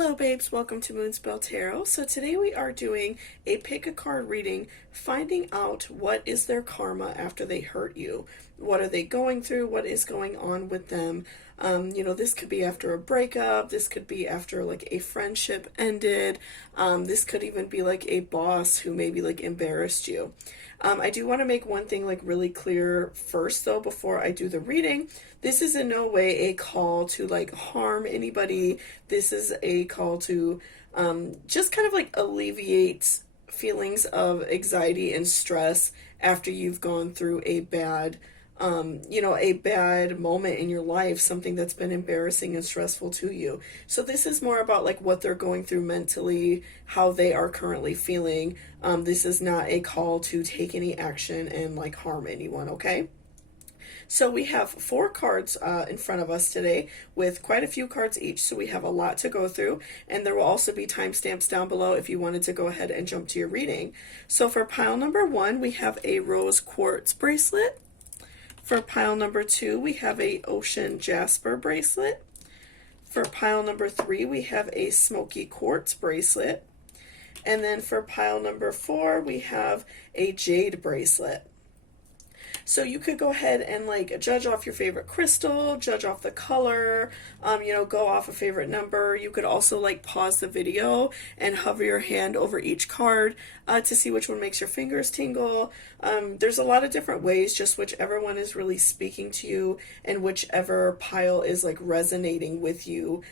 Hello babes, welcome to Moonspell Tarot. So today we are doing a pick a card reading, finding out what is their karma after they hurt you. What are they going through? What is going on with them? This could be after a breakup. This could be after like a friendship ended. This could even be like a boss who maybe like embarrassed you. I do want to make one thing like really clear first though before I do the reading. This is in no way a call to like harm anybody. This is a call to just kind of like alleviate feelings of anxiety and stress after you've gone through a bad a bad moment in your life, something that's been embarrassing and stressful to you. So this is more about like what they're going through mentally, how they are currently feeling. This is not a call to take any action and like harm anyone, okay? So we have 4 cards in front of us today with quite a few cards each, so we have a lot to go through, and there will also be timestamps down below if you wanted to go ahead and jump to your reading. So for pile number 1, we have a rose quartz bracelet. For pile number 2, we have a ocean jasper bracelet. For pile number 3, we have a smoky quartz bracelet. And then for pile number 4, we have a jade bracelet. So you could go ahead and like judge off your favorite crystal, judge off the color, go off a favorite number. You could also like pause the video and hover your hand over each card to see which one makes your fingers tingle. There's a lot of different ways, just whichever one is really speaking to you and whichever pile is like resonating with you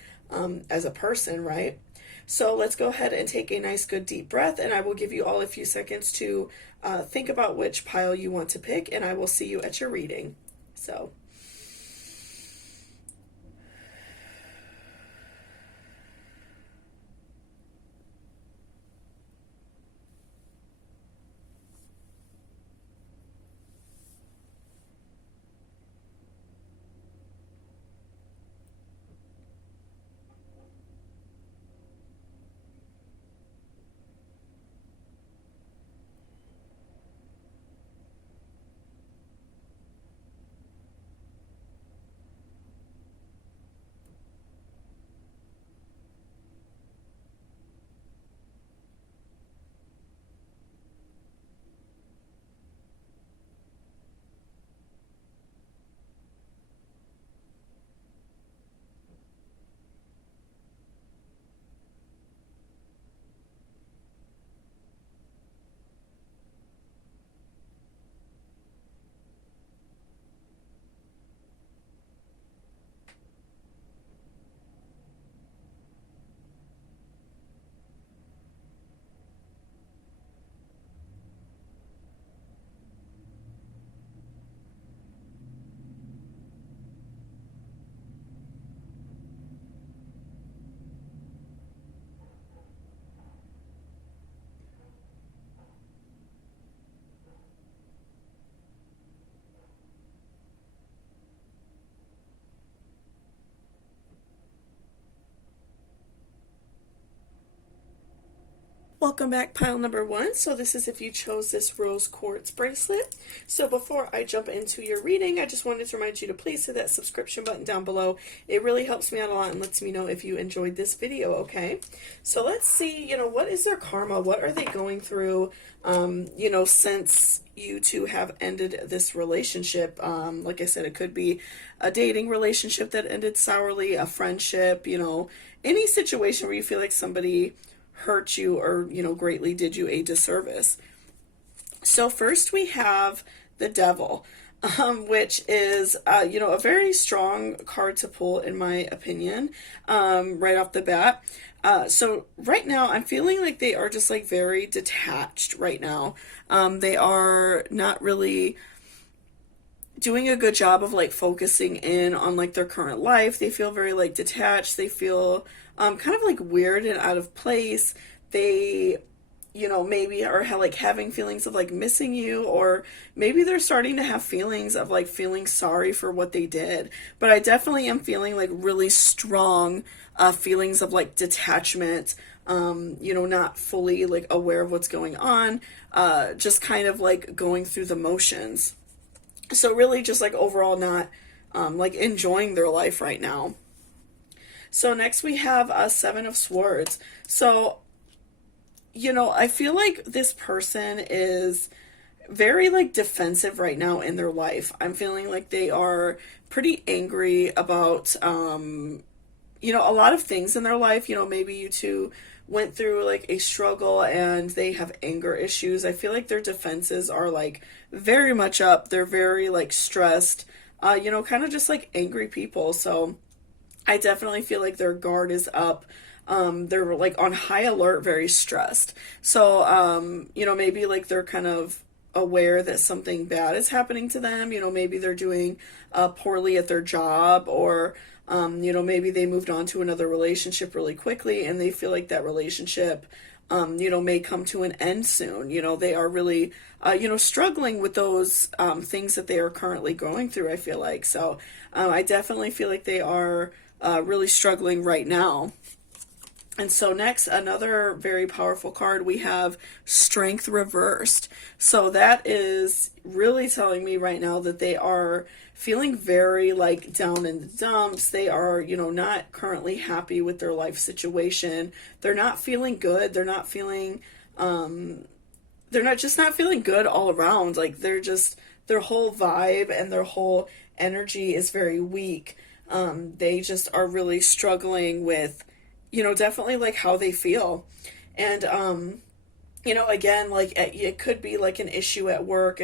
as a person, right? So let's go ahead and take a nice good deep breath, and I will give you all a few seconds to think about which pile you want to pick, and I will see you at your reading. So welcome back, pile number 1. So this is if you chose this rose quartz bracelet. So before I jump into your reading, I just wanted to remind you to please hit that subscription button down below. It really helps me out a lot and lets me know if you enjoyed this video, okay? So let's see, what is their karma? What are they going through, since you two have ended this relationship? Like I said, it could be a dating relationship that ended sourly, a friendship, any situation where you feel like somebody hurt you or greatly did you a disservice. So first we have the Devil, which is a very strong card to pull in my opinion, right off the bat. So right now I'm feeling like they are just like very detached right now. They are not really doing a good job of like focusing in on like their current life. They feel very like detached. They feel kind of like weird and out of place. They maybe are like having feelings of like missing you, or maybe they're starting to have feelings of like feeling sorry for what they did. But I definitely am feeling like really strong feelings of like detachment, not fully like aware of what's going on, just kind of like going through the motions. So really just like overall not like enjoying their life right now. So next we have a Seven of Swords. So, I feel like this person is very like defensive right now in their life. I'm feeling like they are pretty angry about a lot of things in their life. Maybe you two went through like a struggle and they have anger issues. I feel like their defenses are like very much up. They're very like stressed, kind of just like angry people. So I definitely feel like their guard is up. They're like on high alert, very stressed. So, maybe like they're kind of aware that something bad is happening to them. Maybe they're doing poorly at their job, or maybe they moved on to another relationship really quickly and they feel like that relationship, may come to an end soon. They are really, struggling with those things that they are currently going through, I feel like. So I definitely feel like they are really struggling right now. And so next, another very powerful card, we have Strength Reversed. So that is really telling me right now that they are feeling very like down in the dumps. They are, not currently happy with their life situation. They're not feeling good. They're not feeling, not feeling good all around. Like their whole vibe and their whole energy is very weak. They just are really struggling with, definitely like how they feel. And, again, like it could be like an issue at work.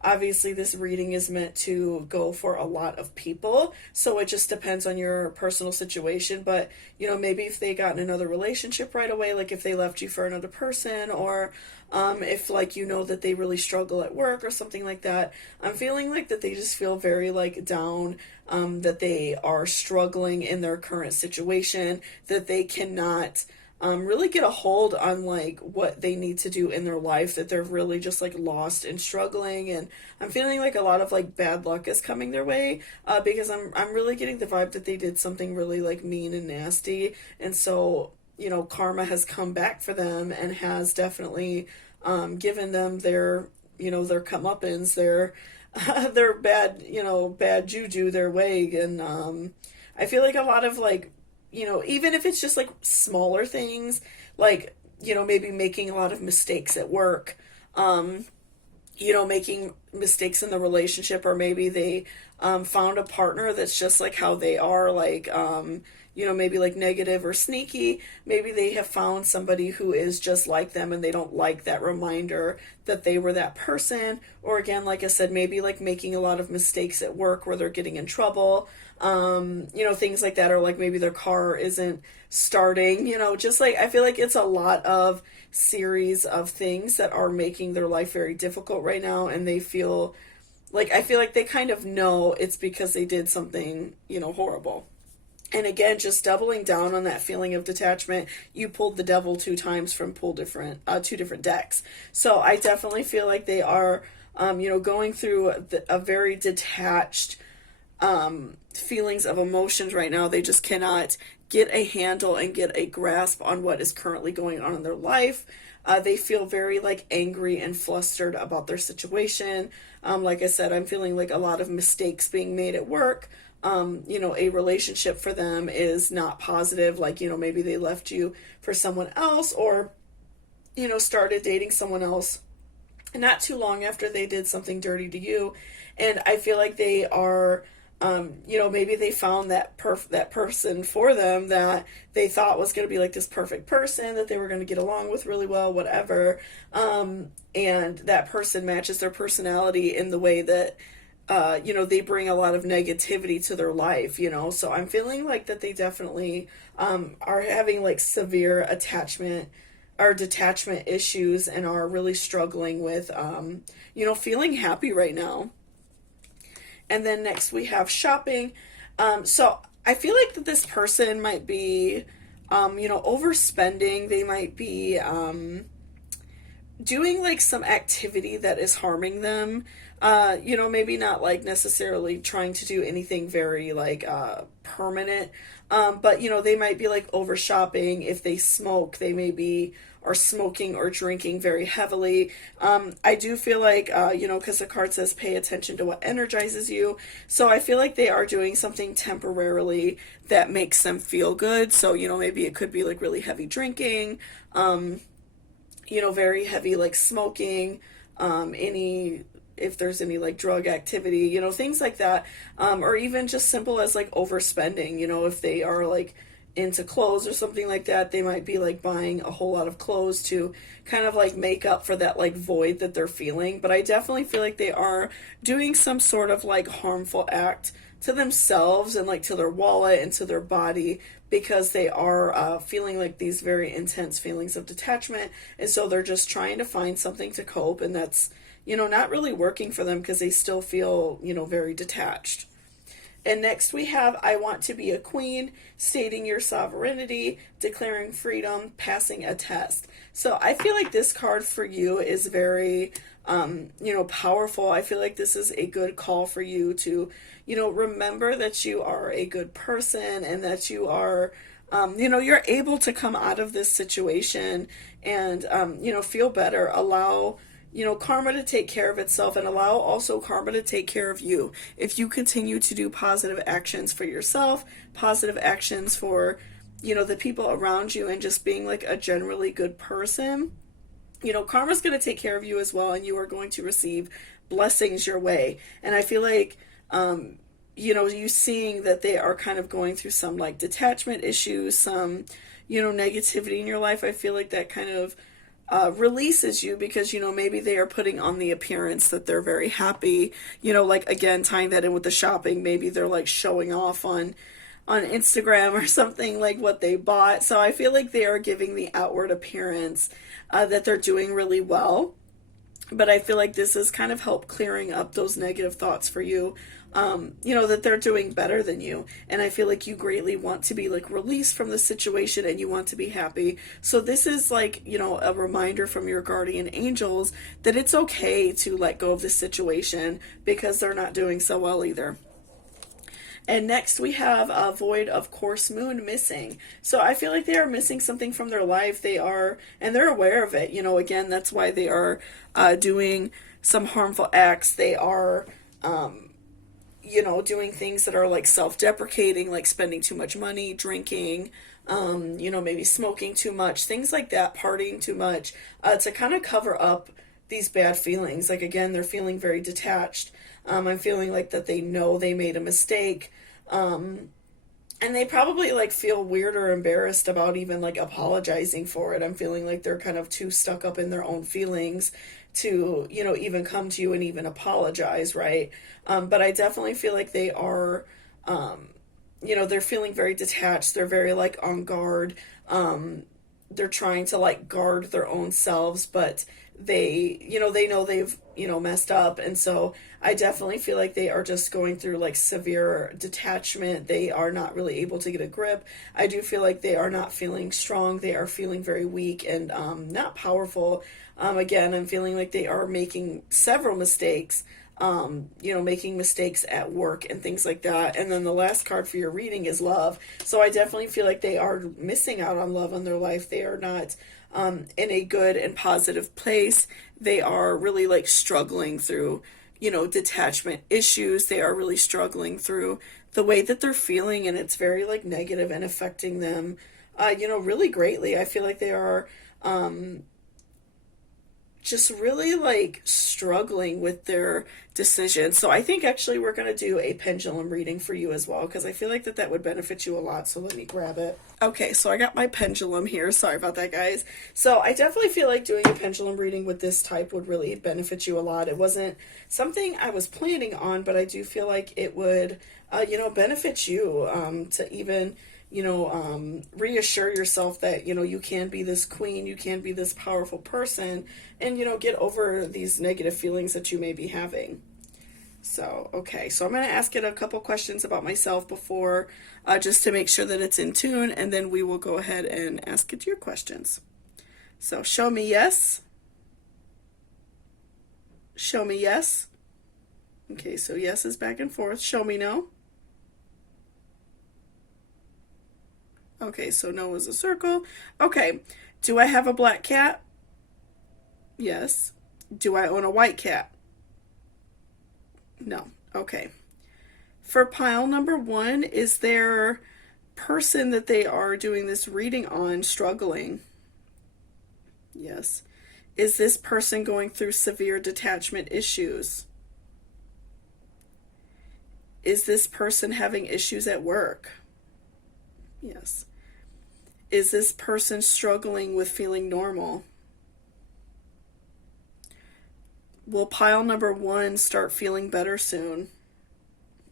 Obviously this reading is meant to go for a lot of people, so it just depends on your personal situation. But, maybe if they got in another relationship right away, like if they left you for another person, or if like that they really struggle at work or something like that, I'm feeling like that they just feel very like down, that they are struggling in their current situation, that they cannot really get a hold on like what they need to do in their life, that they're really just like lost and struggling. And I'm feeling like a lot of like bad luck is coming their way, because I'm really getting the vibe that they did something really like mean and nasty. And so karma has come back for them and has definitely given them their comeuppance, their bad juju their way. And I feel like a lot of like, even if it's just like smaller things, like, maybe making a lot of mistakes at work, making mistakes in the relationship, or maybe they found a partner that's just like how they are, like, maybe like negative or sneaky. Maybe they have found somebody who is just like them and they don't like that reminder that they were that person. Or again, like I said, maybe like making a lot of mistakes at work where they're getting in trouble, things like that. Or like maybe their car isn't starting, just like, I feel like it's a lot of series of things that are making their life very difficult right now. And they feel like, I feel like they kind of know it's because they did something, horrible. And again, just doubling down on that feeling of detachment, you pulled the devil 2 times from two different decks. So I definitely feel like they are, going through a very detached feelings of emotions right now. They just cannot get a handle and get a grasp on what is currently going on in their life. They feel very like angry and flustered about their situation. Like I said, I'm feeling like a lot of mistakes being made at work. A relationship for them is not positive. Like, maybe they left you for someone else, or, started dating someone else not too long after they did something dirty to you. And I feel like they are, maybe they found that person for them that they thought was going to be like this perfect person that they were going to get along with really well, whatever. And that person matches their personality in the way that, they bring a lot of negativity to their life, so I'm feeling like that they definitely are having like severe attachment or detachment issues and are really struggling with, feeling happy right now. And then next we have shopping. So I feel like that this person might be, overspending. They might be, doing like some activity that is harming them. Maybe not like necessarily trying to do anything very like permanent. But they might be like over shopping. If they smoke, they maybe are smoking or drinking very heavily. I do feel like, because the card says pay attention to what energizes you. So I feel like they are doing something temporarily that makes them feel good. So, maybe it could be like really heavy drinking, very heavy like smoking, any if there's any like drug activity, things like that, or even just simple as like overspending. If they are like into clothes or something like that, they might be like buying a whole lot of clothes to kind of like make up for that like void that they're feeling. But I definitely feel like they are doing some sort of like harmful act to themselves and like to their wallet and to their body, because they are feeling like these very intense feelings of detachment, and so they're just trying to find something to cope, and that's not really working for them because they still feel very detached. And next we have I want to be a queen, stating your sovereignty, declaring freedom, passing a test. So I feel like this card for you is very, powerful. I feel like this is a good call for you to, remember that you are a good person and that you are, you're able to come out of this situation and, feel better. Allow karma to take care of itself, and allow also karma to take care of you. If you continue to do positive actions for yourself, positive actions for, the people around you, and just being like a generally good person, karma's going to take care of you as well, and you are going to receive blessings your way. And I feel like, you seeing that they are kind of going through some like detachment issues, some, negativity in your life, I feel like that kind of releases you, because maybe they are putting on the appearance that they're very happy, like again tying that in with the shopping, maybe they're like showing off on Instagram or something, like what they bought. So I feel like they are giving the outward appearance that they're doing really well, but I feel like this has kind of helped clearing up those negative thoughts for you, that they're doing better than you. And I feel like you greatly want to be like released from the situation, and you want to be happy. So this is like, a reminder from your guardian angels that it's okay to let go of this situation, because they're not doing so well either. And next we have a void of course moon missing. So I feel like they are missing something from their life. And they're aware of it. Again, that's why they are doing some harmful acts. They are, doing things that are like self-deprecating, like spending too much money, drinking, maybe smoking too much, things like that, partying too much, to kind of cover up these bad feelings. Like again, they're feeling very detached. I'm feeling like that they know they made a mistake. And they probably like feel weird or embarrassed about even like apologizing for it. I'm feeling like they're kind of too stuck up in their own feelings to, even come to you and even apologize, right? But I definitely feel like they are, they're feeling very detached. They're very like on guard. They're trying to like guard their own selves, but they know they've, messed up. And so I definitely feel like they are just going through like severe detachment. They are not really able to get a grip. I do feel like they are not feeling strong. They are feeling very weak and not powerful. Again, I'm feeling like they are making several mistakes, making mistakes at work and things like that. And then the last card for your reading is love. So I definitely feel like they are missing out on love in their life. They are not in a good and positive place. They are really like struggling through, detachment issues. They are really struggling through the way that they're feeling, and it's very like negative and affecting them, really greatly. I feel like they are, just really like struggling with their decisions. So I think actually we're going to do a pendulum reading for you as well, because I feel like that would benefit you a lot. So let me grab it. Okay, so I got my pendulum here. Sorry about that, guys. So I definitely feel like doing a pendulum reading with this type would really benefit you a lot. It wasn't something I was planning on, but I do feel like it would, benefit you to even reassure yourself that, you can be this queen, you can be this powerful person, and, get over these negative feelings that you may be having. So, okay, so I'm going to ask it a couple questions about myself before, just to make sure that it's in tune, and then we will go ahead and ask it your questions. So, show me yes. Show me yes. Okay, so yes is back and forth. Show me no. Okay, so no is a circle. Okay, do I have a black cat? Yes. Do I own a white cat? No. Okay. For pile number 1, is there person that they are doing this reading on struggling? Yes. Is this person going through severe detachment issues? Is this person having issues at work? Yes. Is this person struggling with feeling normal? Will pile number 1 start feeling better soon?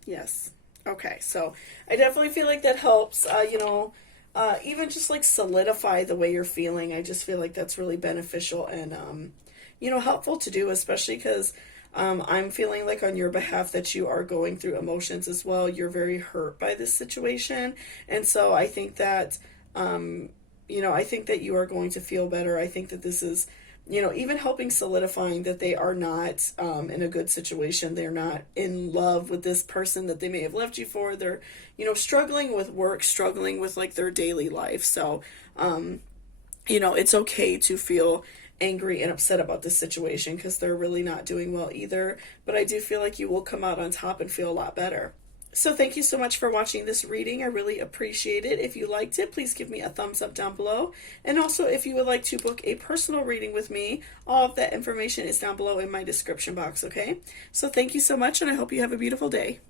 Yes. Okay, so I definitely feel like that helps, even just like solidify the way you're feeling. I just feel like that's really beneficial and, helpful to do, especially because I'm feeling like on your behalf that you are going through emotions as well. You're very hurt by this situation. And so I think that, I think that you are going to feel better. I think that this is, even helping solidifying that they are not in a good situation. They're not in love with this person that they may have left you for. They're, struggling with work, struggling with like their daily life. So, it's okay to feel angry and upset about this situation because they're really not doing well either. But I do feel like you will come out on top and feel a lot better. So thank you so much for watching this reading. I really appreciate it. If you liked it, please give me a thumbs up down below. And also, if you would like to book a personal reading with me, all of that information is down below in my description box, okay? So thank you so much, and I hope you have a beautiful day.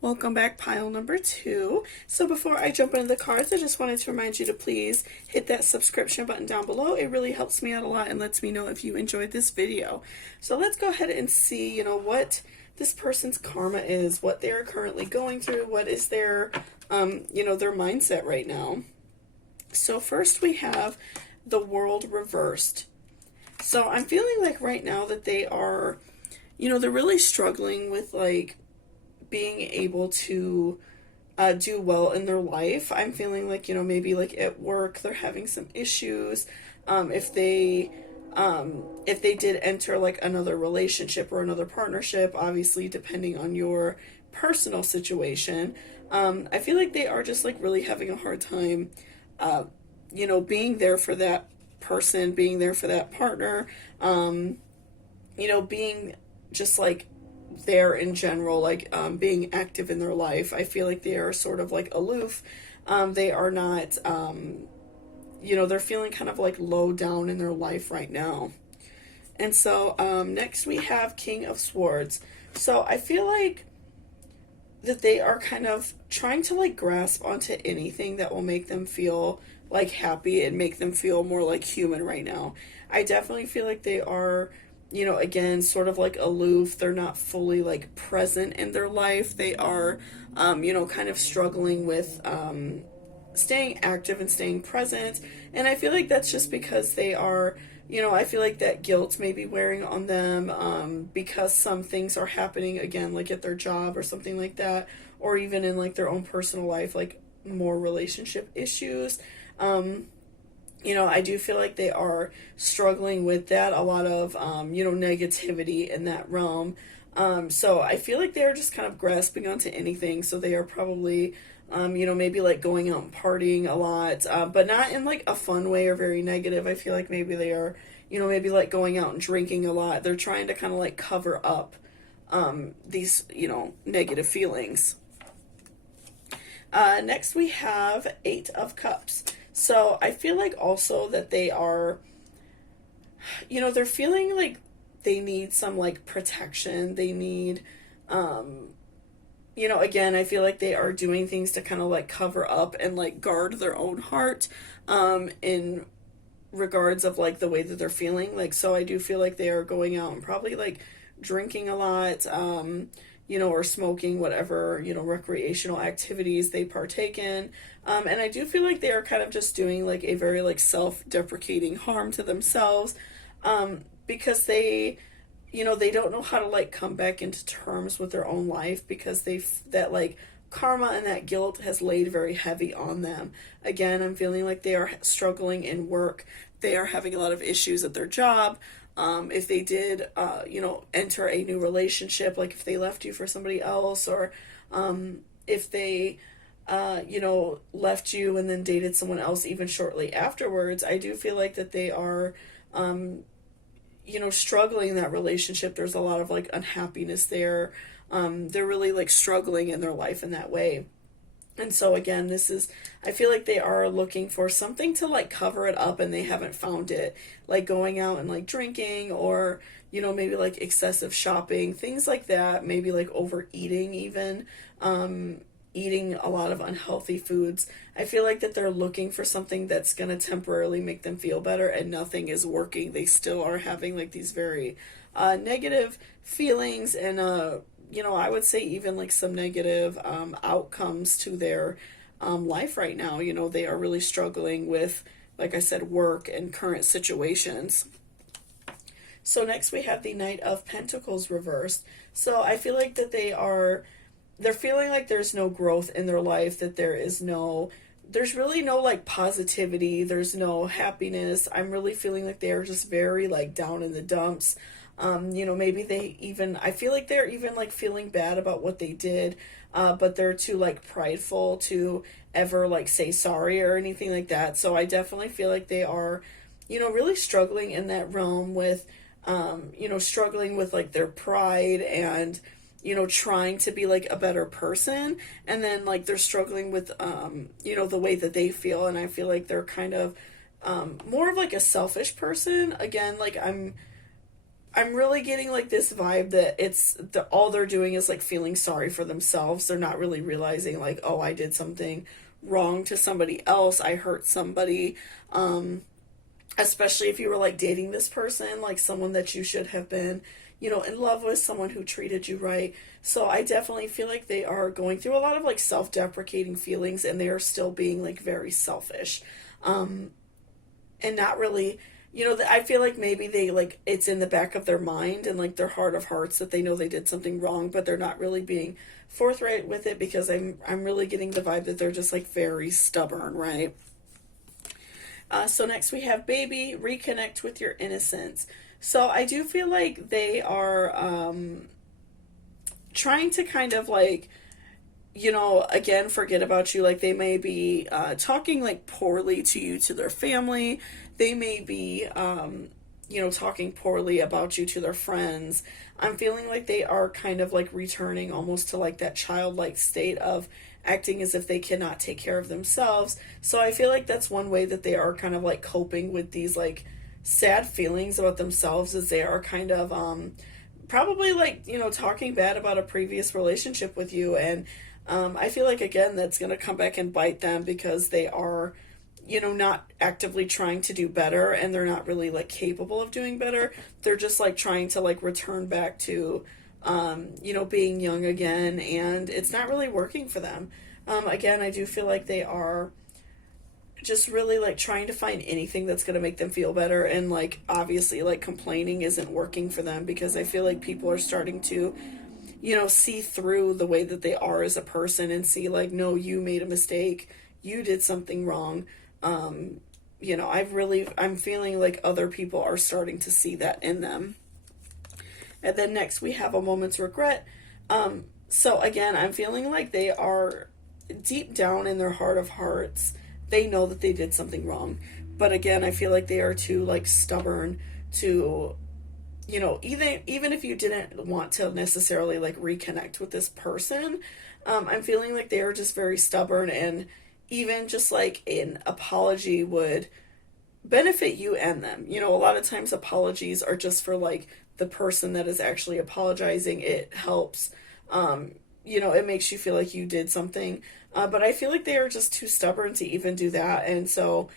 Welcome back, pile number 2. So before I jump into the cards, I just wanted to remind you to please hit that subscription button down below. It really helps me out a lot and lets me know if you enjoyed this video. So let's go ahead and see, what this person's karma is, what they're currently going through, what is their, their mindset right now. So first we have the World reversed. So I'm feeling like right now that they are, they're really struggling with like being able to do well in their life. I'm feeling like, maybe like at work they're having some issues. If they did enter like another relationship or another partnership, obviously depending on your personal situation, I feel like they are just like really having a hard time, being there for that person, being there for that partner, being just like there in general, like being active in their life. I feel like they are sort of like aloof. They are not, they're feeling kind of like low down in their life right now. And so next we have King of Swords. So I feel like that they are kind of trying to like grasp onto anything that will make them feel like happy and make them feel more like human right now. I definitely feel like they are, again, sort of like aloof. They're not fully like present in their life. They are, kind of struggling with staying active and staying present. And I feel like that's just because they are, I feel like that guilt may be wearing on them because some things are happening, again, like at their job or something like that, or even in like their own personal life, like more relationship issues. I do feel like they are struggling with that, a lot of, negativity in that realm. So I feel like they're just kind of grasping onto anything. So they are probably, maybe like going out and partying a lot, but not in like a fun way or very negative. I feel like maybe they are, maybe like going out and drinking a lot. They're trying to kind of like cover up these, negative feelings. Next we have 8 of Cups. So I feel like also that they are, they're feeling like they need some like protection. They need, again, I feel like they are doing things to kind of like cover up and like guard their own heart in regards of like the way that they're feeling. Like, so I do feel like they are going out and probably like drinking a lot, or smoking, whatever, recreational activities they partake in. And I do feel like they are kind of just doing like a very like self-deprecating harm to themselves because they don't know how to like come back into terms with their own life because that like karma and that guilt has laid very heavy on them. Again, I'm feeling like they are struggling in work. They are having a lot of issues at their job. If they did, enter a new relationship, like if they left you for somebody else, or if they, left you and then dated someone else even shortly afterwards, I do feel like that they are, struggling in that relationship. There's a lot of like unhappiness there. They're really like struggling in their life in that way. And so again, I feel like they are looking for something to like cover it up and they haven't found it. Like going out and like drinking, or, maybe like excessive shopping, things like that. Maybe like overeating even, eating a lot of unhealthy foods. I feel like that they're looking for something that's going to temporarily make them feel better, and nothing is working. They still are having like these very negative feelings, and I would say even like some negative outcomes to their life right now. They are really struggling with, like I said, work and current situations. So next we have the Knight of Pentacles reversed. So I feel like that they're feeling like there's no growth in their life, that there's really no like positivity, there's no happiness. I'm really feeling like they're just very like down in the dumps. Maybe I feel like they're even like feeling bad about what they did, but they're too like prideful to ever like say sorry or anything like that. So I definitely feel like they are, really struggling in that realm with, struggling with like their pride and, trying to be like a better person. And then like they're struggling with, the way that they feel. And I feel like they're kind of, more of like a selfish person. Again, like I'm really getting like this vibe that all they're doing is like feeling sorry for themselves. They're not really realizing like, oh, I did something wrong to somebody else. I hurt somebody. Especially if you were like dating this person, like someone that you should have been, in love with, someone who treated you right. So I definitely feel like they are going through a lot of like self-deprecating feelings, and they are still being like very selfish. And not really, I feel like maybe they like, it's in the back of their mind and like their heart of hearts that they know they did something wrong, but they're not really being forthright with it, because I'm really getting the vibe that they're just like very stubborn, right? So next we have Baby, reconnect with your innocence. So I do feel like they are trying to kind of like, again, forget about you. Like they may be talking like poorly to you, to their family. They may be, talking poorly about you to their friends. I'm feeling like they are kind of like returning almost to like that childlike state of acting as if they cannot take care of themselves. So I feel like that's one way that they are kind of like coping with these like sad feelings about themselves, is they are kind of probably like, talking bad about a previous relationship with you. And I feel like, again, that's going to come back and bite them, because they are, not actively trying to do better, and they're not really like capable of doing better. They're just like trying to like return back to, being young again, and it's not really working for them. Again, I do feel like they are just really like trying to find anything that's going to make them feel better, and like obviously like complaining isn't working for them, because I feel like people are starting to see through the way that they are as a person, and see like, no, you made a mistake, you did something wrong. I'm feeling like other people are starting to see that in them. And then next we have a moment's regret. So again, I'm feeling like they are deep down in their heart of hearts, they know that they did something wrong. But again, I feel like they are too like stubborn to, even if you didn't want to necessarily like reconnect with this person, I'm feeling like they are just very stubborn, and even just like an apology would benefit you and them. A lot of times apologies are just for like the person that is actually apologizing. It helps, it makes you feel like you did something. But I feel like they are just too stubborn to even do that. And so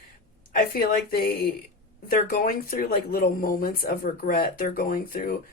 I feel like they're going through like little moments of regret. They're going through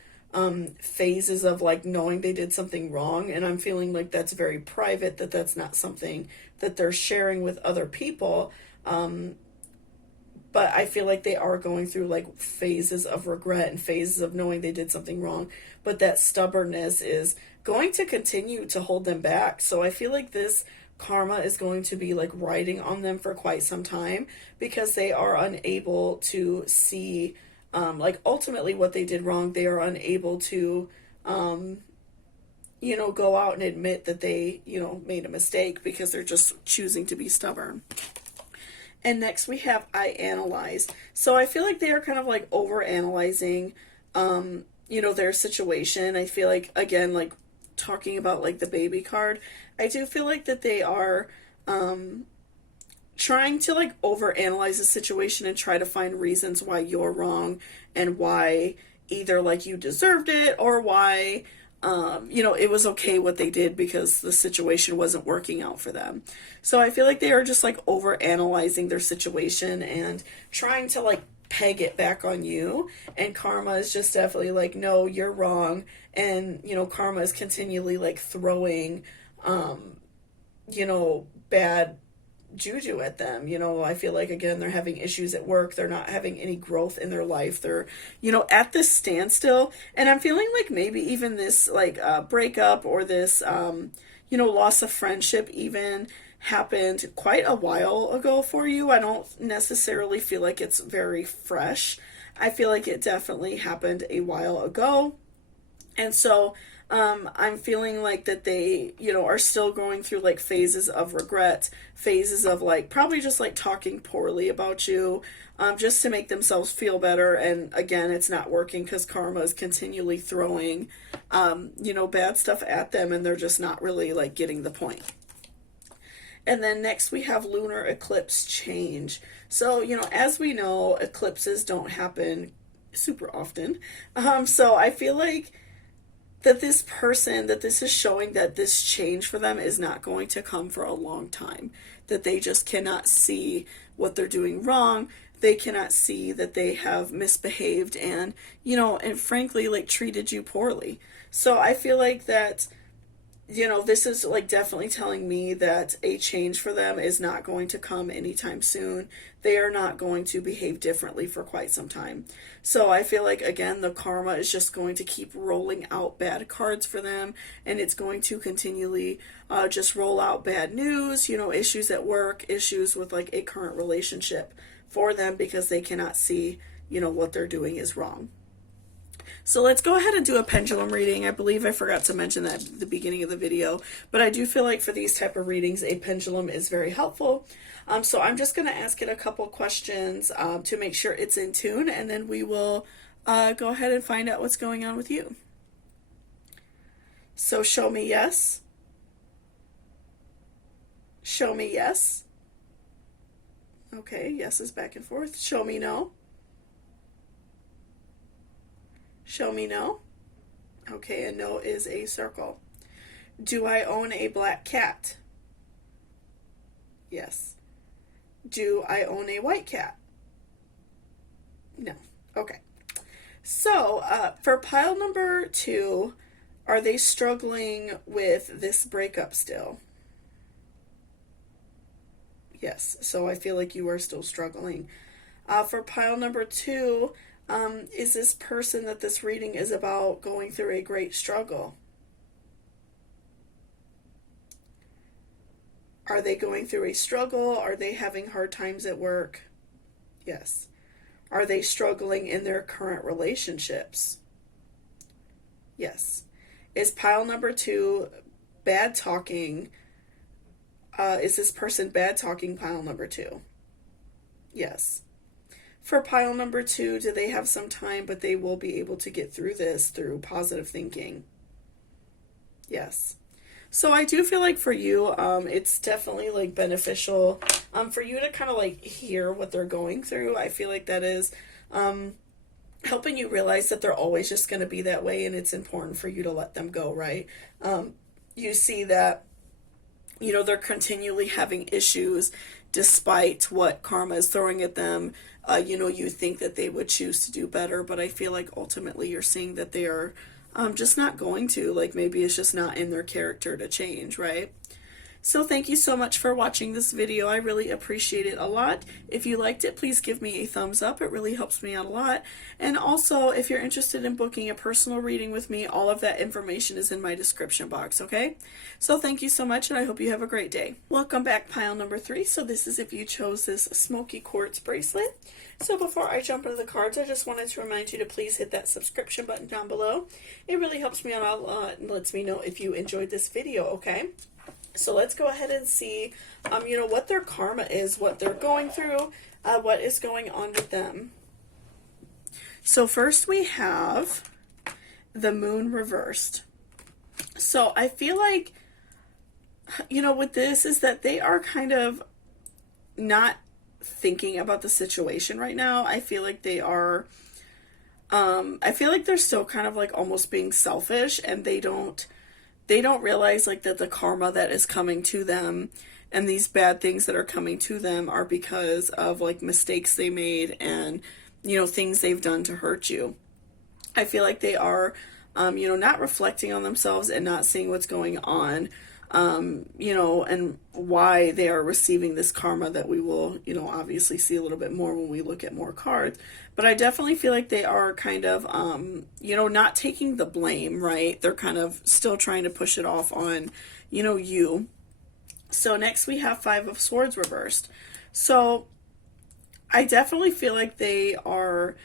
phases of like knowing they did something wrong, and I'm feeling like that's very private, that's not something that they're sharing with other people. But I feel like they are going through like phases of regret and phases of knowing they did something wrong, but that stubbornness is going to continue to hold them back. So I feel like this karma is going to be like riding on them for quite some time, because they are unable to see like ultimately what they did wrong, they are unable to, you know, go out and admit that they, you know, made a mistake because they're just choosing to be stubborn. And next we have I analyze. So I feel like they are kind of like over analyzing, you know, their situation. I feel like, again, like talking about like the baby card, I do feel like that they are trying to like over analyze the situation and try to find reasons why you're wrong and why either like you deserved it or why you know, it was okay what they did because the situation wasn't working out for them. So I feel like they are just like over analyzing their situation and trying to like peg it back on you. And karma is just definitely like, no, you're wrong. And, you know, karma is continually like throwing, you know, bad juju at them. You know, I feel like, again, they're having issues at work. They're not having any growth in their life. They're, you know, at this standstill. And I'm feeling like maybe even this like breakup or this, you know, loss of friendship even happened quite a while ago for you. I don't necessarily feel like it's very fresh. I feel like it definitely happened a while ago. And so I'm feeling like that they, you know, are still going through like phases of regret, phases of like probably just like talking poorly about you, just to make themselves feel better. And again, it's not working because karma is continually throwing, you know, bad stuff at them, and they're just not really like getting the point. And then next we have lunar eclipse change. So, you know, as we know, eclipses don't happen super often. So I feel like that this person, that this is showing that this change for them is not going to come for a long time, that they just cannot see what they're doing wrong. They cannot see that they have misbehaved and, you know, and frankly, like treated you poorly. So I feel like that, you know, this is like definitely telling me that a change for them is not going to come anytime soon. They are not going to behave differently for quite some time. So I feel like, again, the karma is just going to keep rolling out bad cards for them, and it's going to continually just roll out bad news, you know, issues at work, issues with like a current relationship for them because they cannot see, you know, what they're doing is wrong. So let's go ahead and do a pendulum reading. I believe I forgot to mention that at the beginning of the video, but I do feel like for these type of readings, a pendulum is very helpful. So I'm just going to ask it a couple questions to make sure it's in tune, and then we will go ahead and find out what's going on with you. So show me yes. Show me yes. Okay, yes is back and forth. Show me no. Show me no. Okay, and no is a circle. Do I own a black cat? Yes. Do I own a white cat? No. Okay. So, for pile number 2, are they struggling with this breakup still? Yes. So I feel like you are still struggling. For pile number 2, is this person that this reading is about going through a great struggle? Are they going through a struggle? Are they having hard times at work? Yes. Are they struggling in their current relationships? Yes. Is pile number 2 bad talking? Is this person bad talking pile number 2? Yes. For pile number 2, do they have some time, but they will be able to get through this through positive thinking? Yes. So I do feel like for you, it's definitely like beneficial for you to kind of like hear what they're going through. I feel like that is helping you realize that they're always just going to be that way, and it's important for you to let them go, right? You see that, you know, they're continually having issues despite what karma is throwing at them. You know, you think that they would choose to do better, but I feel like ultimately you're seeing that they are just not going to. Like, maybe it's just not in their character to change, right? So thank you so much for watching this video. I really appreciate it a lot. If you liked it, please give me a thumbs up. It really helps me out a lot. And also, if you're interested in booking a personal reading with me, all of that information is in my description box, okay? So thank you so much, and I hope you have a great day. Welcome back, pile number 3. So this is if you chose this smoky quartz bracelet. So before I jump into the cards, I just wanted to remind you to please hit that subscription button down below. It really helps me out a lot and lets me know if you enjoyed this video, okay? So let's go ahead and see, what their karma is, what they're going through, what is going on with them. So first we have the moon reversed. So I feel like, with this is that they are kind of not thinking about the situation right now. I feel like they are, I feel like they're still kind of like almost being selfish, and they don't realize like that the karma that is coming to them and these bad things that are coming to them are because of like mistakes they made and, things they've done to hurt you. I feel like they are, not reflecting on themselves and not seeing what's going on, and why they are receiving this karma that we will, obviously see a little bit more when we look at more cards. But I definitely feel like they are kind of, not taking the blame, right? They're kind of still trying to push it off on, you. So next we have 5 of Swords reversed. So I definitely feel like they are,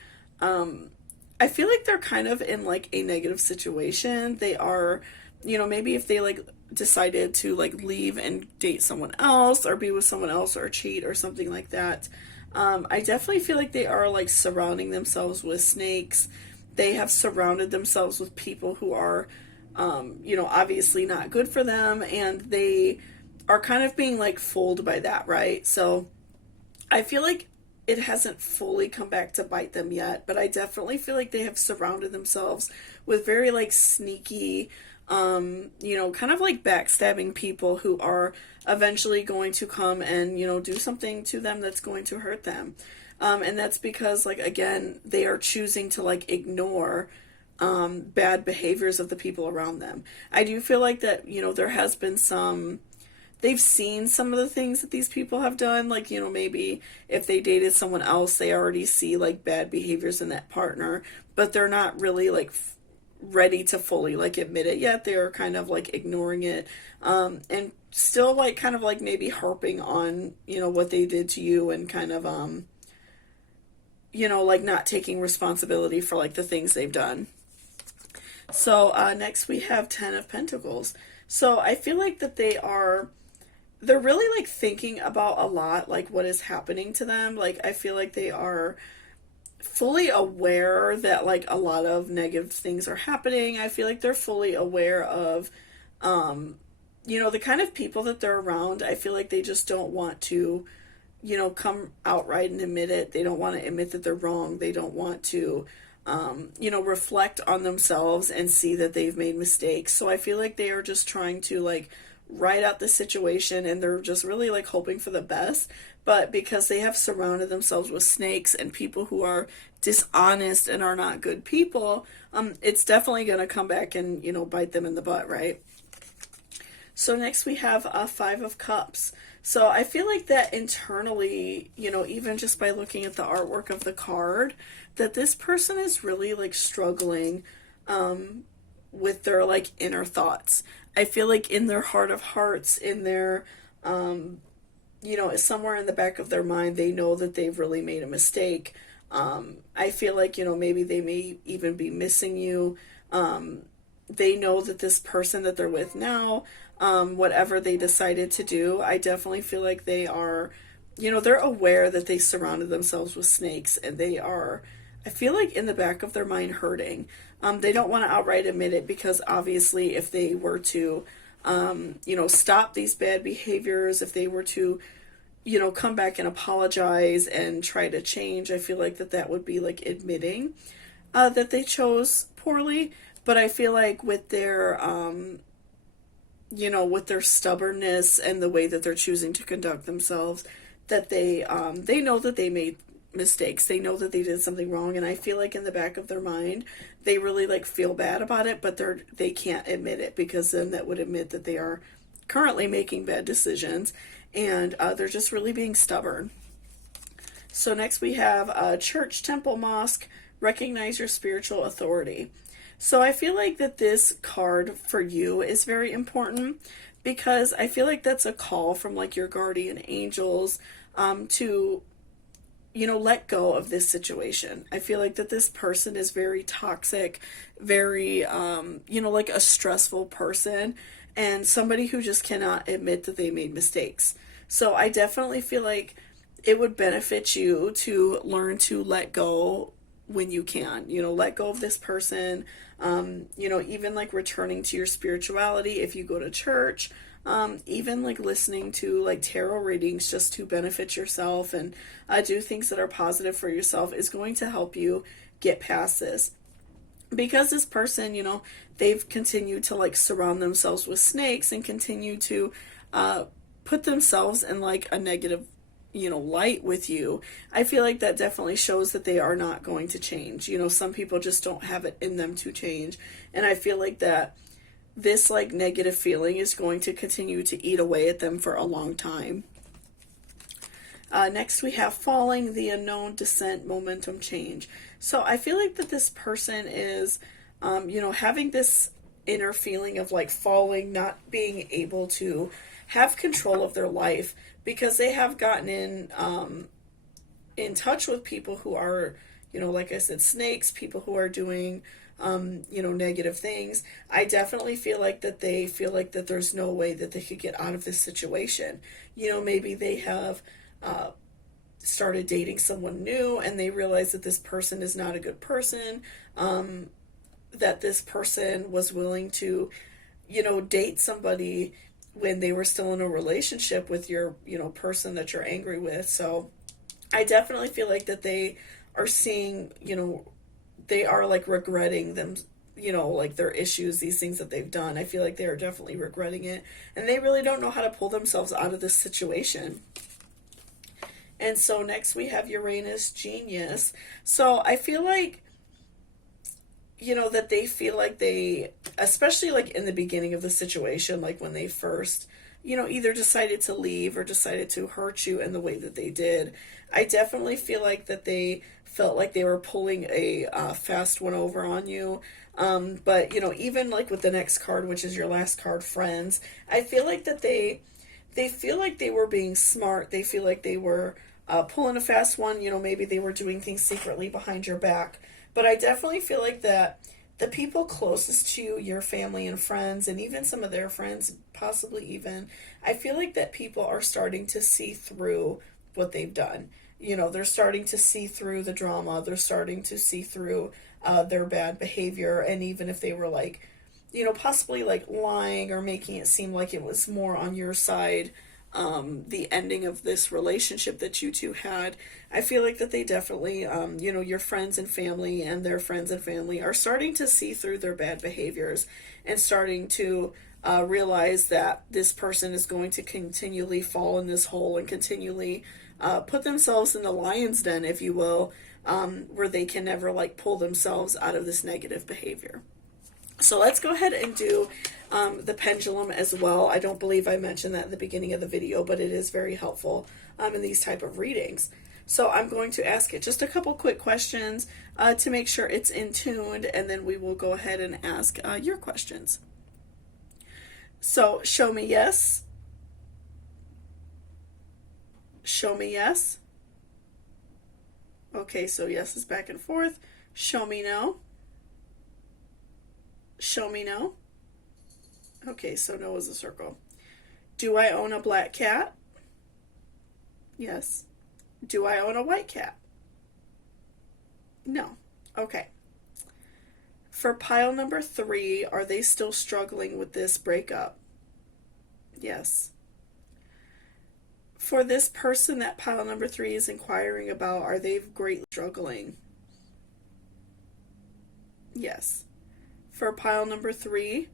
I feel like they're kind of in like a negative situation. They are, maybe if they like decided to like leave and date someone else or be with someone else or cheat or something like that. I definitely feel like they are like surrounding themselves with snakes. They have surrounded themselves with people who are, obviously not good for them, and they are kind of being like fooled by that, right? So I feel like it hasn't fully come back to bite them yet, but I definitely feel like they have surrounded themselves with very like sneaky, kind of like backstabbing people who are eventually going to come and, do something to them that's going to hurt them. And that's because, like, again, they are choosing to like ignore bad behaviors of the people around them. I do feel like that, there has been they've seen some of the things that these people have done. Like, maybe if they dated someone else, they already see like bad behaviors in that partner, but they're not really like ready to fully like admit it yet. They're kind of like ignoring it, and still like kind of like maybe harping on, what they did to you, and kind of, like not taking responsibility for like the things they've done. So next we have 10 of Pentacles. So I feel like that they're really like thinking about a lot, like what is happening to them. Like I feel like they are fully aware that like a lot of negative things are happening. I feel like they're fully aware of, the kind of people that they're around. I feel like they just don't want to, come outright and admit it. They don't want to admit that they're wrong. They don't want to, reflect on themselves and see that they've made mistakes. So I feel like they are just trying to like ride out the situation, and they're just really like hoping for the best. But because they have surrounded themselves with snakes and people who are dishonest and are not good people, it's definitely going to come back and, bite them in the butt, right? So next we have 5 of Cups. So I feel like that internally, even just by looking at the artwork of the card, that this person is really like struggling with their like inner thoughts. I feel like in their heart of hearts, in their, somewhere in the back of their mind, they know that they've really made a mistake. I feel like, maybe they may even be missing you. They know that this person that they're with now, whatever they decided to do, I definitely feel like they are, they're aware that they surrounded themselves with snakes, and they are, I feel like in the back of their mind, hurting. They don't want to outright admit it, because obviously if they were to, stop these bad behaviors, if they were to, come back and apologize and try to change, I feel like that would be like admitting that they chose poorly. But I feel like with their, with their stubbornness and the way that they're choosing to conduct themselves, that they know that they made mistakes. They know that they did something wrong, and I feel like in the back of their mind, they really like feel bad about it, but they can't admit it, because then that would admit that they are currently making bad decisions, and they're just really being stubborn. So next we have church, temple, mosque, recognize your spiritual authority. So I feel like that this card for you is very important because I feel like that's a call from like your guardian angels to, you know, let go of this situation. I feel like that this person is very toxic, very, you know, like a stressful person, and somebody who just cannot admit that they made mistakes. So I definitely feel like it would benefit you to learn to let go when you can, you know, let go of this person, you know, even like returning to your spirituality if you go to church, even like listening to like tarot readings just to benefit yourself and do things that are positive for yourself is going to help you get past this. Because this person, you know, they've continued to like surround themselves with snakes and continue to put themselves in like a negative, you know, light with you. I feel like that definitely shows that they are not going to change. You know, some people just don't have it in them to change. And I feel like that this like negative feeling is going to continue to eat away at them for a long time. Next we have falling, the unknown, descent, momentum, change. So I feel like that this person is, you know, having this inner feeling of like falling, not being able to have control of their life because they have gotten in touch with people who are, you know, like I said, snakes, people who are doing, you know, negative things. I definitely feel like that they feel like that there's no way that they could get out of this situation. You know, maybe they have started dating someone new and they realize that this person is not a good person, that this person was willing to, you know, date somebody when they were still in a relationship with your, you know, person that you're angry with. So I definitely feel like that they are seeing, you know, they are like regretting them, you know, like their issues, these things that they've done. I feel like they are definitely regretting it and they really don't know how to pull themselves out of this situation. And so next we have Uranus, genius. So I feel like, you know, that they feel like they, especially like in the beginning of the situation, like when they first, you know, either decided to leave or decided to hurt you in the way that they did. I definitely feel like that they felt like they were pulling a fast one over on you. But, you know, even like with the next card, which is your last card, friends, I feel like that they feel like they were being smart. They feel like they were pulling a fast one. You know, maybe they were doing things secretly behind your back. But I definitely feel like that the people closest to you, your family and friends, and even some of their friends, possibly even, I feel like that people are starting to see through what they've done. You know, they're starting to see through the drama. They're starting to see through their bad behavior. And even if they were like, you know, possibly like lying or making it seem like it was more on your side, the ending of this relationship that you two had, I feel like that they definitely, you know, your friends and family and their friends and family are starting to see through their bad behaviors and starting to realize that this person is going to continually fall in this hole and continually put themselves in the lion's den, if you will, where they can never like pull themselves out of this negative behavior. So let's go ahead and do the pendulum as well. I don't believe I mentioned that at the beginning of the video, but it is very helpful in these type of readings. So I'm going to ask it just a couple quick questions to make sure it's in tuned, and then we will go ahead and ask your questions. So show me yes. Show me yes. Okay, so yes is back and forth. Show me no. Show me no. Okay, so no is a circle. Do I own a black cat? Yes. Do I own a white cat? No. Okay. For pile number 3, are they still struggling with this breakup? Yes. For this person that pile number 3 is inquiring about, are they greatly struggling? Yes. For pile number 3,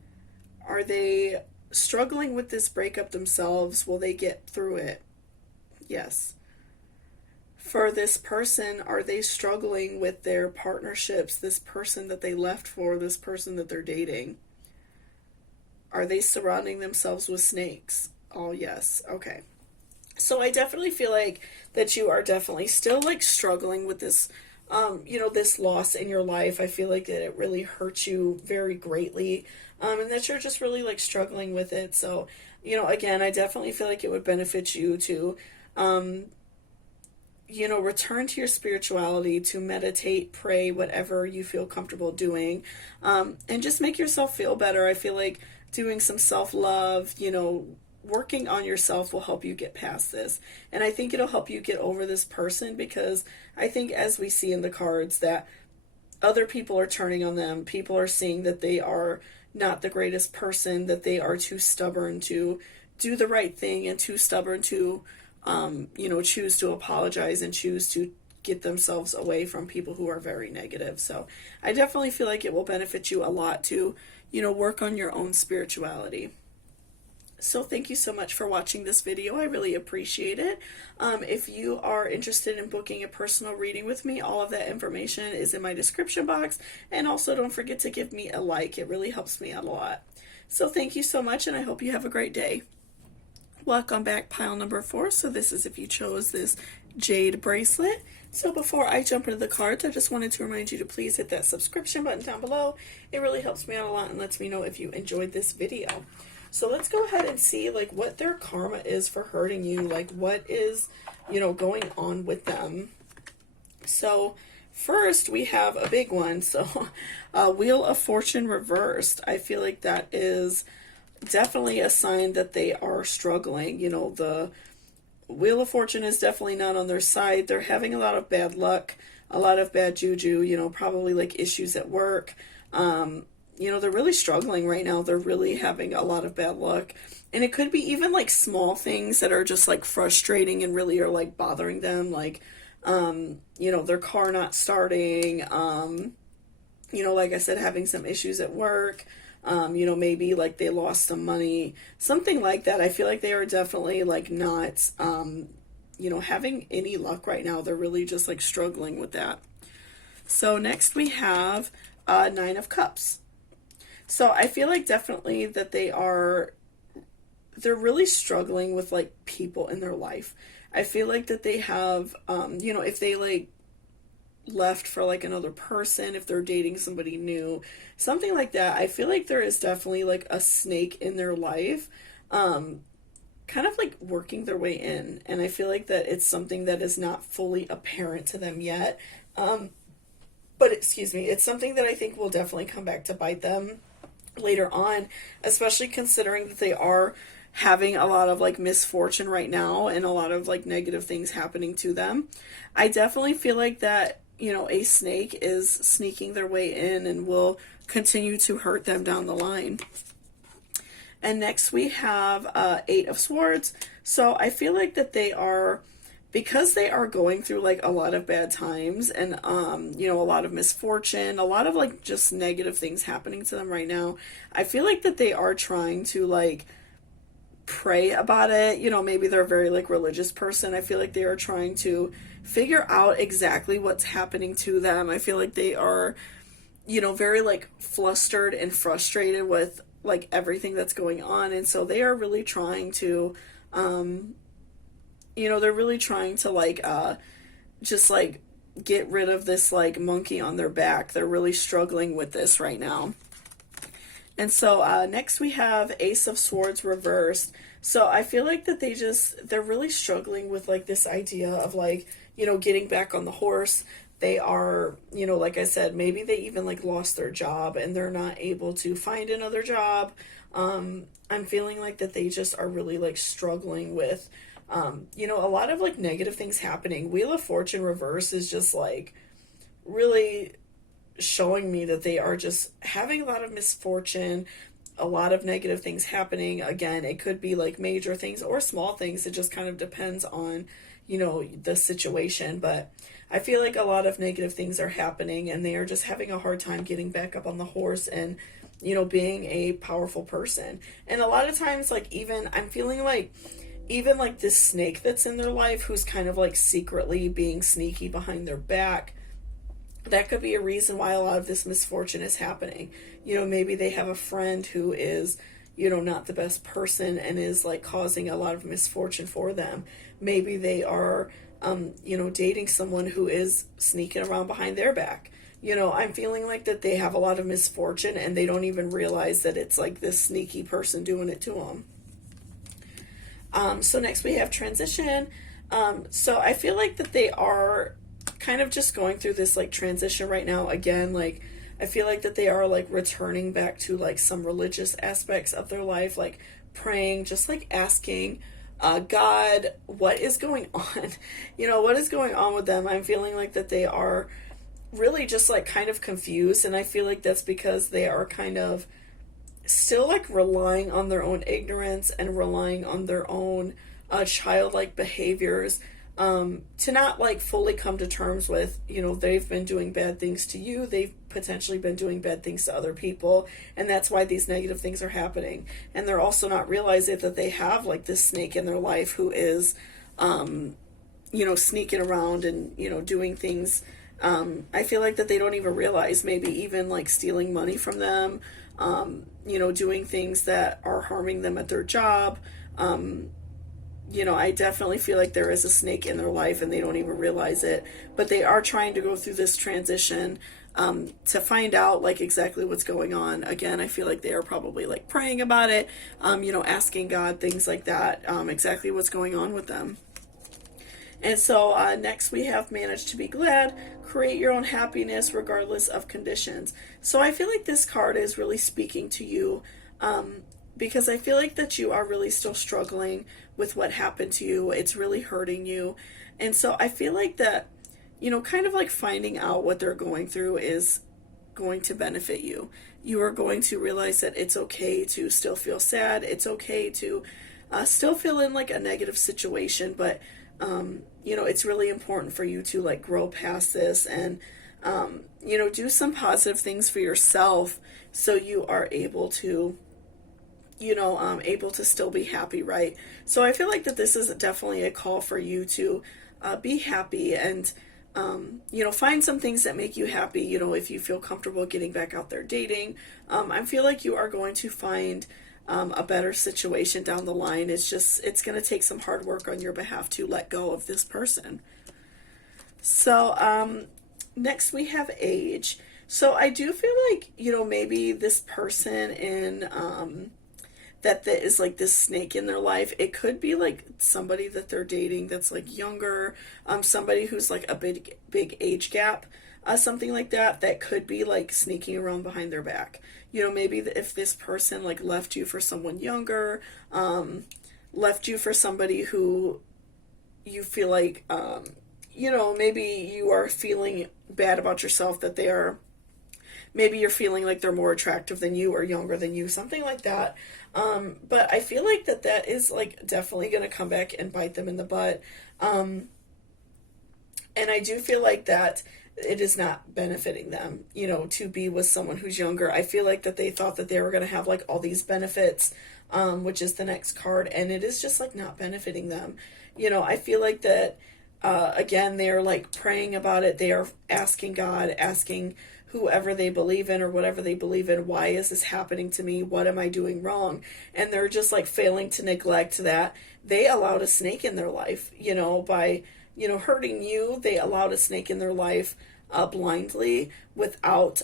are they struggling with this breakup themselves? Will they get through it? Yes. For this person, are they struggling with their partnerships, this person that they left for, this person that they're dating? Are they surrounding themselves with snakes? Oh, yes. Okay. So I definitely feel like that you are definitely still like struggling with this, this loss in your life. I feel like that it really hurts you very greatly, and that you're just really like struggling with it. So, again, I definitely feel like it would benefit you to, return to your spirituality, to meditate, pray, whatever you feel comfortable doing, and just make yourself feel better. I feel like doing some self-love, working on yourself will help you get past this. And I think it'll help you get over this person, because I think, as we see in the cards, that other people are turning on them. People are seeing that they are not the greatest person, that they are too stubborn to do the right thing, and too stubborn to, choose to apologize and choose to get themselves away from people who are very negative. So I definitely feel like it will benefit you a lot to, work on your own spirituality. So thank you so much for watching this video. I really appreciate it. If you are interested in booking a personal reading with me, all of that information is in my description box. And also don't forget to give me a like. It really helps me out a lot. So thank you so much, and I hope you have a great day. Welcome back, pile number 4. So this is if you chose this jade bracelet. So before I jump into the cards, I just wanted to remind you to please hit that subscription button down below. It really helps me out a lot and lets me know if you enjoyed this video. So let's go ahead and see like what their karma is for hurting you, like what is, going on with them. So first we have a big one. So Wheel of Fortune reversed. I feel like that is definitely a sign that they are struggling. The Wheel of Fortune is definitely not on their side. They're having a lot of bad luck, a lot of bad juju, probably like issues at work. They're really struggling right now. They're really having a lot of bad luck. And it could be even like small things that are just like frustrating and really are like bothering them. Like, their car not starting, like I said, having some issues at work. Maybe like they lost some money, something like that. I feel like they are definitely like not, having any luck right now. They're really just like struggling with that. So next we have Nine of Cups. So I feel like definitely that they're really struggling with like people in their life. I feel like that they have, if they like left for like another person, if they're dating somebody new, something like that. I feel like there is definitely like a snake in their life, kind of like working their way in. And I feel like that it's something that is not fully apparent to them yet. But it's something that I think will definitely come back to bite them later on, especially considering that they are having a lot of like misfortune right now and a lot of like negative things happening to them. I definitely feel like that, a snake is sneaking their way in and will continue to hurt them down the line. And next we have Eight of Swords. So I feel like that because they are going through like a lot of bad times and a lot of misfortune, a lot of like just negative things happening to them right now, I feel like that they are trying to like pray about it. Maybe they're a very like religious person. I feel like they are trying to figure out exactly what's happening to them. I feel like they are, very like flustered and frustrated with like everything that's going on. And so they are really trying to, they're really trying to like, just like get rid of this like monkey on their back. They're really struggling with this right now. And so next we have Ace of Swords reversed. So I feel like that they're really struggling with like this idea of like, getting back on the horse. They are, like I said, maybe they even like lost their job and they're not able to find another job. I'm feeling like that they just are really like struggling with, a lot of like negative things happening. Wheel of Fortune reverse is just like really showing me that they are just having a lot of misfortune, a lot of negative things happening. Again, it could be like major things or small things. It just kind of depends on, the situation. But I feel like a lot of negative things are happening and they are just having a hard time getting back up on the horse and, being a powerful person. And a lot of times, like I'm feeling like even like this snake that's in their life who's kind of like secretly being sneaky behind their back, that could be a reason why a lot of this misfortune is happening. Maybe they have a friend who is, not the best person and is like causing a lot of misfortune for them. Maybe they are, dating someone who is sneaking around behind their back. I'm feeling like that they have a lot of misfortune and they don't even realize that it's like this sneaky person doing it to them. So next we have transition. So I feel like that they are kind of just going through this like transition right now. Again, like I feel like that they are like returning back to like some religious aspects of their life, like praying, just like asking God, what is going on? What is going on with them? I'm feeling like that they are really just like kind of confused, and I feel like that's because they are kind of still like relying on their own ignorance and relying on their own childlike behaviors, to not like fully come to terms with, they've been doing bad things to you, they've potentially been doing bad things to other people, and that's why these negative things are happening. And they're also not realizing that they have like this snake in their life who is sneaking around and doing things. I feel like that they don't even realize, maybe even like stealing money from them, doing things that are harming them at their job. I definitely feel like there is a snake in their life and they don't even realize it, but they are trying to go through this transition, to find out like exactly what's going on. Again, I feel like they are probably like praying about it, asking God, things like that, exactly what's going on with them. And so next we have manage to be glad, create your own happiness regardless of conditions. So I feel like this card is really speaking to you, because I feel like that you are really still struggling with what happened to you. It's really hurting you. And so I feel like that, kind of like finding out what they're going through is going to benefit you. You are going to realize that it's okay to still feel sad. It's okay to still feel in like a negative situation, but it's really important for you to like grow past this and, do some positive things for yourself so you are able to, able to still be happy, right? So I feel like that this is definitely a call for you to be happy and, find some things that make you happy. If you feel comfortable getting back out there dating, I feel like you are going to find a better situation down the line. It's going to take some hard work on your behalf to let go of this person. So next we have age. So I do feel like, maybe this person in that is like this snake in their life, it could be like somebody that they're dating that's like younger, somebody who's like a big age gap, something like that could be like sneaking around behind their back. Maybe if this person like left you for someone younger, left you for somebody who you feel like, maybe you are feeling bad about yourself, that they are, maybe you're feeling like they're more attractive than you or younger than you, something like that. But I feel like that is like definitely going to come back and bite them in the butt. And I do feel like that it is not benefiting them, to be with someone who's younger. I feel like that they thought that they were going to have like all these benefits, which is the next card, and it is just like not benefiting them. I feel like that, again, they're like praying about it. They are asking God, asking whoever they believe in or whatever they believe in, why is this happening to me? What am I doing wrong? And they're just like failing to neglect that they allowed a snake in their life, by, hurting you. They allowed a snake in their life blindly without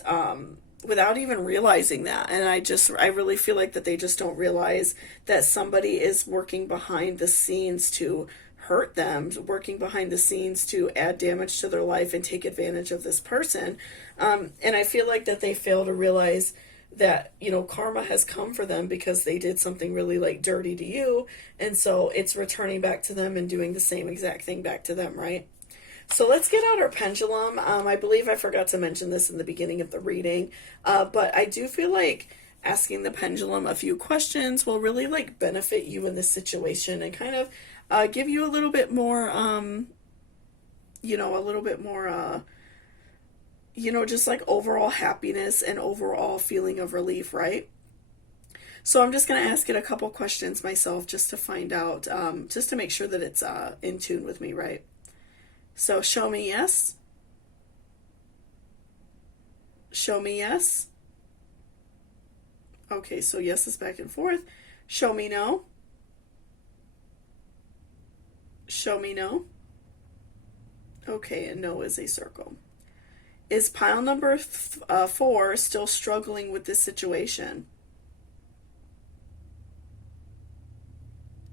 even realizing that. And I really feel like that they just don't realize that somebody is working behind the scenes to hurt them, working behind the scenes to add damage to their life and take advantage of this person. And I feel like that they fail to realize that, karma has come for them because they did something really like dirty to you. And so it's returning back to them and doing the same exact thing back to them, right? So let's get out our pendulum. I believe I forgot to mention this in the beginning of the reading, but I do feel like asking the pendulum a few questions will really like benefit you in this situation and kind of give you a little bit more, just like overall happiness and overall feeling of relief, right? So I'm just going to ask it a couple questions myself just to find out, just to make sure that it's in tune with me, right? So show me yes. Show me yes. Okay, so yes is back and forth. Show me no. Show me no. Okay, and no is a circle. Is pile number 4 still struggling with this situation?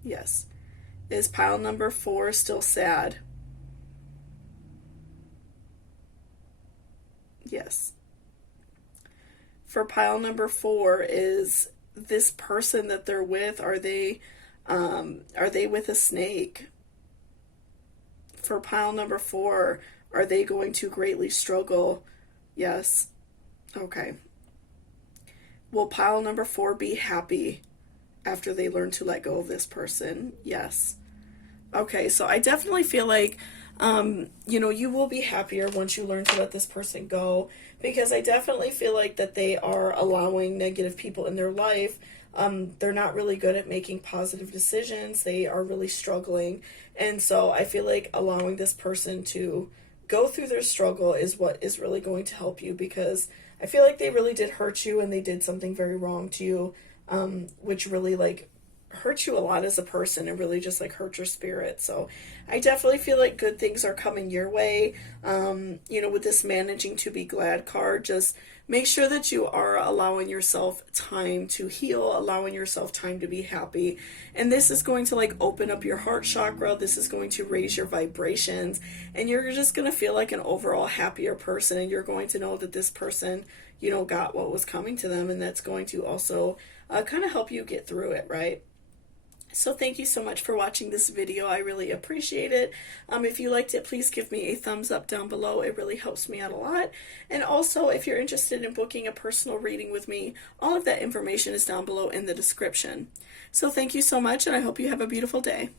Yes. Is pile number 4 still sad? Yes. For pile number 4, is this person that they're with, are they with a snake? For pile number 4, are they going to greatly struggle? Yes. Okay. Will pile number 4 be happy after they learn to let go of this person? Yes. Okay, so I definitely feel like, you will be happier once you learn to let this person go, because I definitely feel like that they are allowing negative people in their life. They're not really good at making positive decisions. They are really struggling. And so I feel like allowing this person to go through their struggle is what is really going to help you, because I feel like they really did hurt you and they did something very wrong to you, which really hurt you a lot as a person and really just hurt your spirit. So I definitely feel like good things are coming your way. With this managing to be glad card, just make sure that you are allowing yourself time to heal, allowing yourself time to be happy. And this is going to open up your heart chakra. This is going to raise your vibrations, and you're just going to feel like an overall happier person. And you're going to know that this person, got what was coming to them, and that's going to also kind of help you get through it, right? So thank you so much for watching this video. I really appreciate it. If you liked it, please give me a thumbs up down below. It really helps me out a lot. And also, if you're interested in booking a personal reading with me, all of that information is down below in the description. So thank you so much, and I hope you have a beautiful day.